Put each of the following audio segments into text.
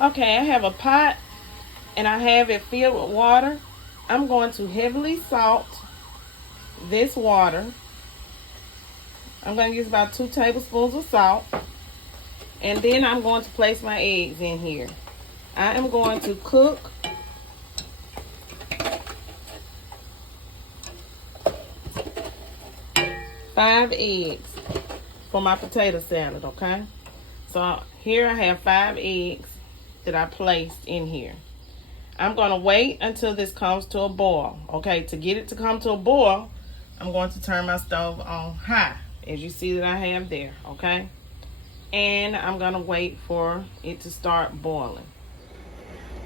Okay, I have a pot and I have it filled with water. I'm going to heavily salt this water. I'm going to use about 2 tablespoons of salt. And then I'm going to place my eggs in here. I am going to cook 5 eggs for my potato salad, okay? So here I have 5 eggs that I placed in here. I'm going to wait until this comes to a boil, okay? To get it to come to a boil, I'm going to turn my stove on high, as you see that I have there, okay? And I'm going to wait for it to start boiling.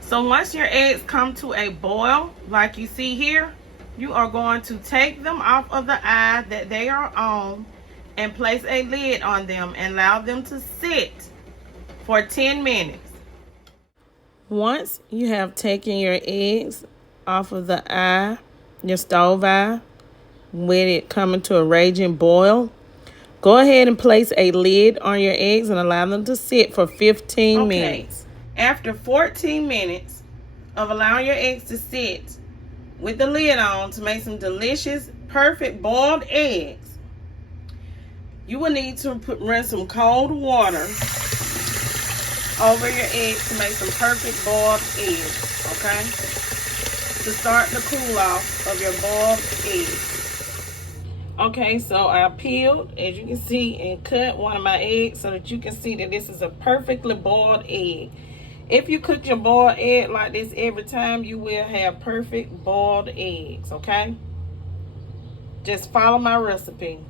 So once your eggs come to a boil, like you see here, you are going to take them off of the eye that they are on and place a lid on them and allow them to sit for 10 minutes. Once you have taken your eggs off of the eye, your stove eye, with it coming to a raging boil, go ahead and place a lid on your eggs and allow them to sit for 15 minutes. After 14 minutes of allowing your eggs to sit with the lid on to make some delicious, perfect boiled eggs, you will need to run some cold water over your eggs to make some perfect boiled eggs, okay? To start the cool off of your boiled eggs. Okay, so I peeled, as you can see, and cut one of my eggs so that you can see that this is a perfectly boiled egg. If you cook your boiled egg like this every time, you will have perfect boiled eggs, okay? Just follow my recipe.